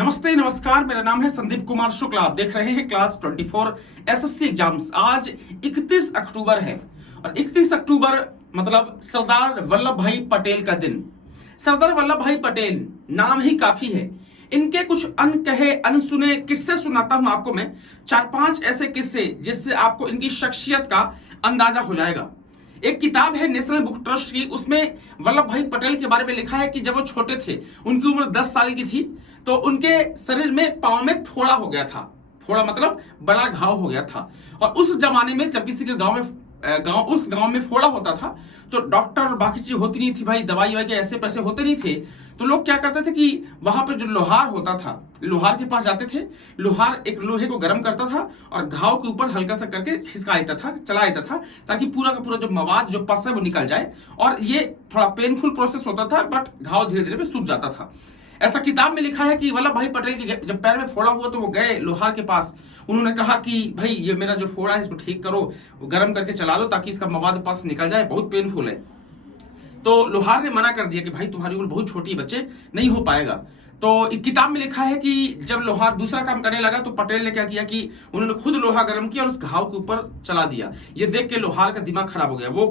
नमस्ते नमस्कार, मेरा नाम है संदीप कुमार शुक्ला। आप देख रहे हैं क्लास 24 एसएससी एग्जाम्स। आज 31 अक्टूबर है और 31 अक्टूबर मतलब सरदार वल्लभ भाई पटेल का दिन। सरदार वल्लभ भाई पटेल नाम ही काफी है। इनके कुछ अनकहे अनसुने किस्से सुनाता हूं आपको मैं, 4-5 ऐसे किस्से जिससे आपको इनकी शख्सियत का अंदाजा हो जाएगा। एक किताब है नेशनल बुक ट्रस्ट की, उसमें वल्लभ भाई पटेल के बारे में लिखा है कि जब वो छोटे थे, उनकी उम्र 10 साल की थी, तो उनके शरीर में पांव में फोड़ा हो गया था। फोड़ा मतलब बड़ा घाव हो गया था। और उस जमाने में जब किसी के उस गांव में फोड़ा होता था तो डॉक्टर और बाकी चीज होती नहीं थी भाई, दवाई वगैरह ऐसे पैसे होते नहीं थे। तो लोग क्या करते थे कि वहां पे जो लोहार होता था, लोहार के पास जाते थे। लोहार एक लोहे को गर्म करता था और घाव के ऊपर हल्का सा करके खिसका देता था, चला देता था, ताकि पूरा का पूरा जो मवाद जो पस है वो निकल जाए। और ये थोड़ा पेनफुल प्रोसेस होता था, बट घाव धीरे धीरे सूख जाता था। ऐसा किताब में लिखा है कि वल्लभ भाई पटेल के जब पैर में फोड़ा हुआ तो वो गए लोहार के पास। उन्होंने कहा कि भाई ये मेरा जो फोड़ा है इसको ठीक करो, गर्म करके चला दो ताकि इसका मवाद पास निकल जाए, बहुत पेनफुल है। तो लोहार ने मना कर दिया कि भाई तुम्हारी उम्र बहुत छोटी है बच्चे, नहीं हो पाएगा। तो एक किताब में लिखा है कि जब लोहार दूसरा काम करने लगा तो पटेल ने क्या किया कि उन्होंने खुद लोहा गर्म किया और उस घाव के ऊपर चला दिया। ये देख के लोहार का दिमाग खराब हो गया, वो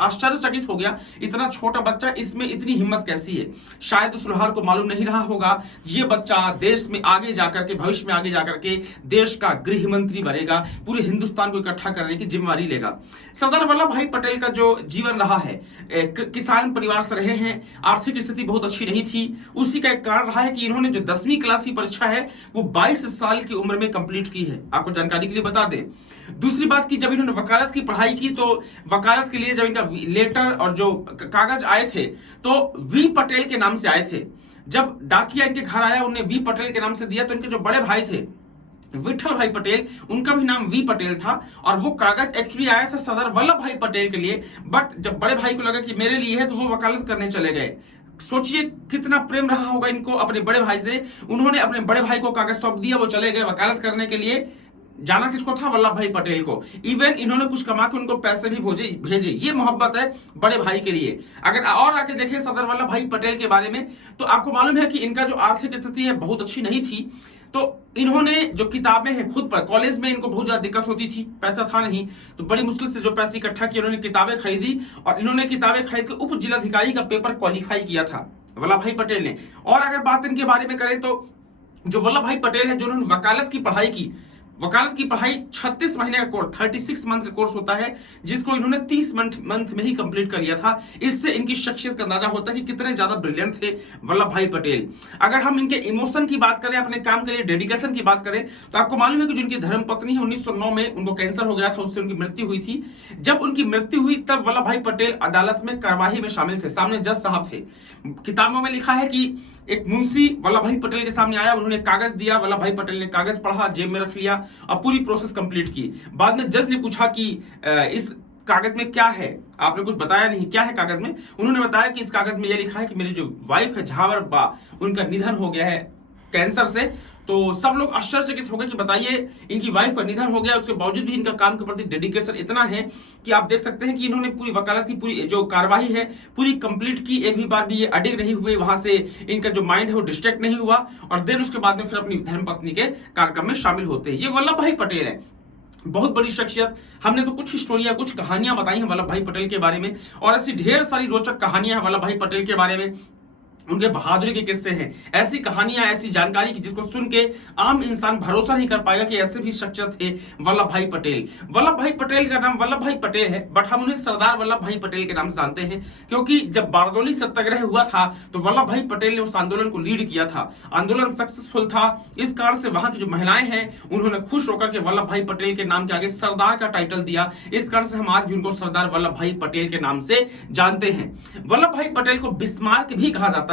आश्चर्यचकित हो गया, इतना छोटा बच्चा, इसमें इतनी हिम्मत कैसी है। शायद उस लोहार को मालूम नहीं रहा होगा ये बच्चा देश में आगे जाकर के, भविष्य में आगे जाकर के देश का गृह मंत्री बनेगा, पूरे हिंदुस्तान को इकट्ठा करने की जिम्मेवारी लेगा। सरदार वल्लभ भाई पटेल का जो जीवन रहा है, किसान परिवार से रहे हैं, आर्थिक स्थिति बहुत अच्छी नहीं थी। उसी का एक कारण है कि इन्होंने जो 10वीं क्लास की परीक्षा है वो 22 साल की उम्र में कंप्लीट की है। आपको जानकारी के लिए बता दें। दूसरी बात की, जब इन्होंने वकालत की पढ़ाई की तो वकालत के लिए जब इनका लेटर और जो कागज आए थे तो वी पटेल के नाम से आए थे। जब डाकिया इनके घर आया, उन्हें वी पटेल के नाम से दिया। तो इनके जो बड़े भाई थे विठल भाई पटेल, उनका भी नाम वी पटेल था और वो कागज एक्चुअली आया था सरदार वल्लभ भाई पटेल के लिए। बट जब बड़े भाई को लगा कि मेरे लिए है तो वो वकालत करने चले गए। सोचिए कितना प्रेम रहा होगा इनको अपने बड़े भाई से। उन्होंने अपने बड़े भाई को कागज सौंप दिया, वो चले गए वकालत करने के लिए। जाना किसको था? वल्लभ भाई पटेल को। इवन इन्होंने कुछ कमा के उनको पैसे भी भेजे। ये मोहब्बत है बड़े भाई के लिए। अगर और आके देखें सरदार वल्लभ भाई पटेल के बारे में तो आपको मालूम है कि इनका जो आर्थिक स्थिति है बहुत अच्छी नहीं थी। तो इन्होंने जो किताबें हैं खुद पर, कॉलेज में इनको बहुत ज्यादा दिक्कत होती थी, पैसा था नहीं, तो बड़ी मुश्किल से जो पैसे इकट्ठा किए उन्होंने किताबें खरीदी और इन्होंने किताबें खरीद के उप जिलाधिकारी का पेपर क्वालिफाई किया था वल्लभ भाई पटेल ने। और अगर बात इनके बारे में करें तो जो वल्लभ भाई पटेल है, जो उन्होंने वकालत की पढ़ाई की, वकालत की पढ़ाई 36 महीने का कोर्स, 36 मंथ का कोर्स होता है, जिसको इन्होंने 30 मंथ में ही कंप्लीट कर लिया था। इससे इनकी शख्सियत का अंदाजा होता है कि कितने ज्यादा ब्रिलियंट थे वल्लभ भाई पटेल। अगर हम इनके इमोशन की बात करें, अपने काम के लिए डेडिकेशन की बात करें, तो आपको मालूम है कि जो उनकी धर्मपत्नी है 1909 में उनको कैंसर हो गया था, उससे उनकी मृत्यु हुई थी। जब उनकी मृत्यु हुई तब वल्लभ भाई पटेल अदालत में कार्यवाही में शामिल थे, सामने जज साहब थे। किताबों में लिखा है कि एक मुंशी वल्लभ भाई पटेल के सामने आया, उन्होंने कागज दिया, वल्लभ भाई पटेल ने कागज पढ़ा, जेब में रख लिया और पूरी प्रोसेस कंप्लीट की। बाद में जज ने पूछा कि इस कागज में क्या है, आपने कुछ बताया नहीं, क्या है कागज में? उन्होंने बताया कि इस कागज में यह लिखा है कि मेरी जो वाइफ है झावर बा, उनका निधन हो गया है कैंसर से। तो सब लोग आश्चर्यचकित हो गए कि बताइए इनकी वाइफ का निधन हो गया, उसके बावजूद भी इनका काम के प्रति डेडिकेशन इतना है कि आप देख सकते हैं कि इन्होंने पूरी वकालत की पूरी जो कार्यवाही है पूरी कंप्लीट की। एक भी बार भी ये अडिग नहीं हुए, वहां से इनका जो माइंड है वो डिस्ट्रैक्ट नहीं हुआ और देन उसके बाद में फिर अपनी धर्मपत्नी के कार्यक्रम में शामिल होते हैं। ये वल्लभ भाई पटेल है, बहुत बड़ी शख्सियत। हमने तो कुछ स्टोरियां, कुछ कहानियां बताई हैं वल्लभ भाई पटेल के बारे में और ऐसी ढेर सारी रोचक कहानियां हैं वल्लभ भाई पटेल के बारे में। उनके बहादुरी के किस्से हैं, ऐसी कहानियां, ऐसी जानकारी की जिसको सुन के आम इंसान भरोसा नहीं कर पाएगा कि ऐसे भी शख्सियत थे वल्लभ भाई पटेल। वल्लभ भाई पटेल का नाम वल्लभ भाई पटेल है, बट हम उन्हें सरदार वल्लभ भाई पटेल के नाम से जानते हैं क्योंकि जब बारदौली सत्याग्रह हुआ था तो वल्लभ भाई पटेल ने उस आंदोलन को लीड किया था। आंदोलन सक्सेसफुल था, इस कारण से वहां की जो महिलाएं हैं उन्होंने खुश होकर के वल्लभ भाई पटेल के नाम के आगे सरदार का टाइटल दिया। इस कारण से हम आज भी उनको सरदार वल्लभ भाई पटेल के नाम से जानते हैं। वल्लभ भाई पटेल को बिस्मार्क भी कहा जाता है।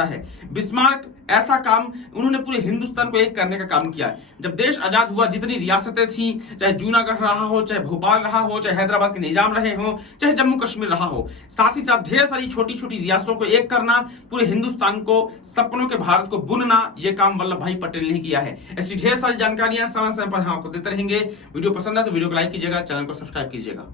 बिस्मार्क ऐसा काम उन्होंने पूरे हिंदुस्तान को एक करने का काम किया। जब देश आजाद हुआ, जितनी रियासतें थी, चाहे जूनागढ़ रहा हो, चाहे भोपाल रहा हो, चाहे हैदराबाद के निजाम रहे हो, चाहे जम्मू कश्मीर रहा हो, साथ ही साथ ढेर सारी छोटी छोटी रियासतों को एक करना, पूरे हिंदुस्तान को, सपनों के भारत को बुनना, यह काम वल्लभ भाई पटेल ने किया है। ऐसी ढेर सारी जानकारियां समय समय पर हम आपको देते रहेंगे। वीडियो पसंद है तो वीडियो को लाइक कीजिएगा, चैनल को सब्सक्राइब कीजिएगा।